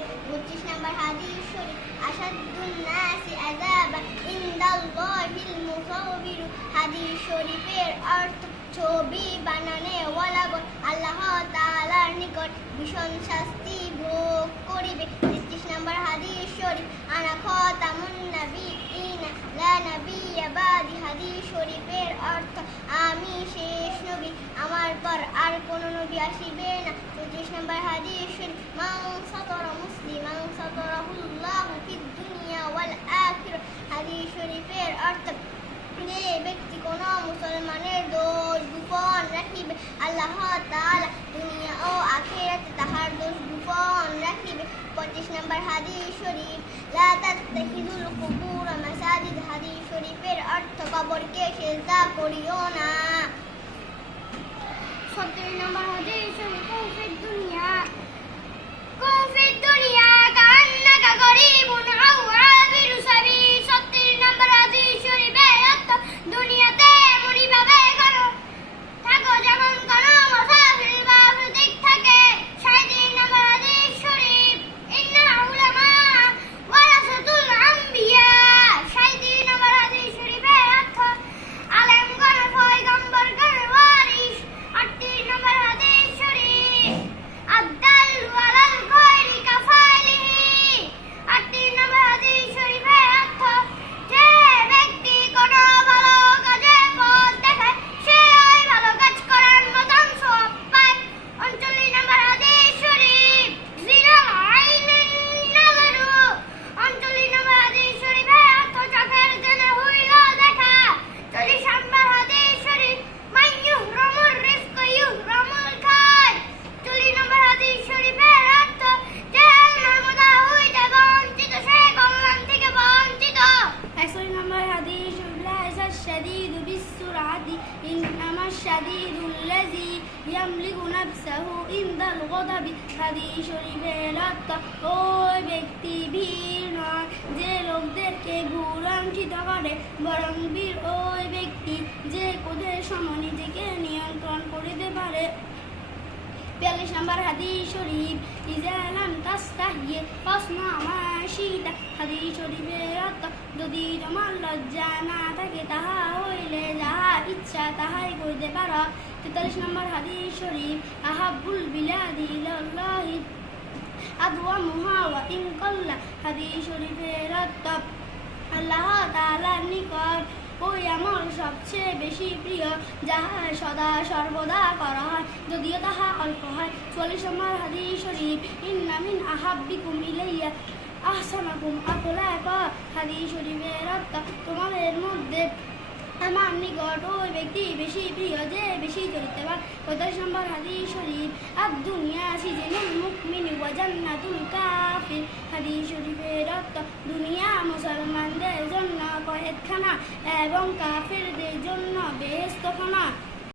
পঁচিশ নম্বর হাদিস শরীফ আসাদুন নাসি আযাবা ইনদাল্লাহিল মুসাউবিরু। হাদিস শরীফের অর্থ, ছবি বানানে ওয়ালাগন আল্লাহ তাআলার নিকট ভীষণ শাস্তি ভোগ করিবে। তেত্রিশ নাম্বার হাদিস শরীফ আনা খতামুন হাদিস শরীফের অর্থ, আমি শেষ নবী, আমার পর আর কোন নবী আসিবে না। চৌত্রিশ নম্বর হাদিস শরীফ মান সাতরা ফিদ দুনিয়া ওয়াল আখিরাহ হাদিস শরীফের অর্থ, যে ব্যক্তি কোন মুসলমানের দোষ গোপন রাখিবে, আল্লাহ তাআলা দুনিয়া ও আখিরাতে তাহার দোষ গোপন রাখিবে। পঁচিশ নম্বর হাদিস শরীফ, লা তাত্তাখিযুল কুবুর মাসাজিদ হাদিস শরীফের অর্থ, কবরকে সেজদা করিও না। সত্তর নম্বর হাদিস শরীফ الشديد الذي يملك نفسه عند الغضب হাদিস শরীফের অর্থ ওই ব্যক্তি বীর নয় যে লোকদেরকে ভূরাঞ্চিত করে বরং বীর ওই ব্যক্তি যে ক্রোধের সময় নিজেকে নিয়ন্ত্রণ করিতে পারে বিয়াল্লিশ নম্বর হাদিস শরীফ ইজালাম তাস্তাহিয়ে ফাসনা মা শিতা হাদিস শরীফের অর্থ যদি তোমার লজ্জা না থাকে তাহা হইলে যাহা ইচ্ছা তাহাই করিতে পারো। তেতাল্লিশ নম্বর হাদিস শরীফ, আহাবুল বিলাদি শরীফের আল্লাহ নিকট ওই আমল সবচেয়ে বেশি প্রিয়, যাহা সদা সর্বদা করা হয়, যদিও তাহা অল্প হয়। চল্লিশ নম্বর হাদিস শরীফ ইন্নামিন আহাব্বিকুম ইলাইয়া আহসানাকুম আকলাকা হাদিস শরীফের তোমাদের মধ্যে আমার নিকট ওই ব্যক্তি বেশি প্রিয় যে বেশি চরিত্রবান। কোথায় নম্বর হাদিস শরীফ আর দুনিয়া সিজনুল মুকমিন ওয়া জান্নাতুল কাফির। হাদিস শরীফের অর্থ দুনিয়া মুসলমানদের জন্য কয়েকখানা এবং কাফেরদের জন্য বেহেস্তখানা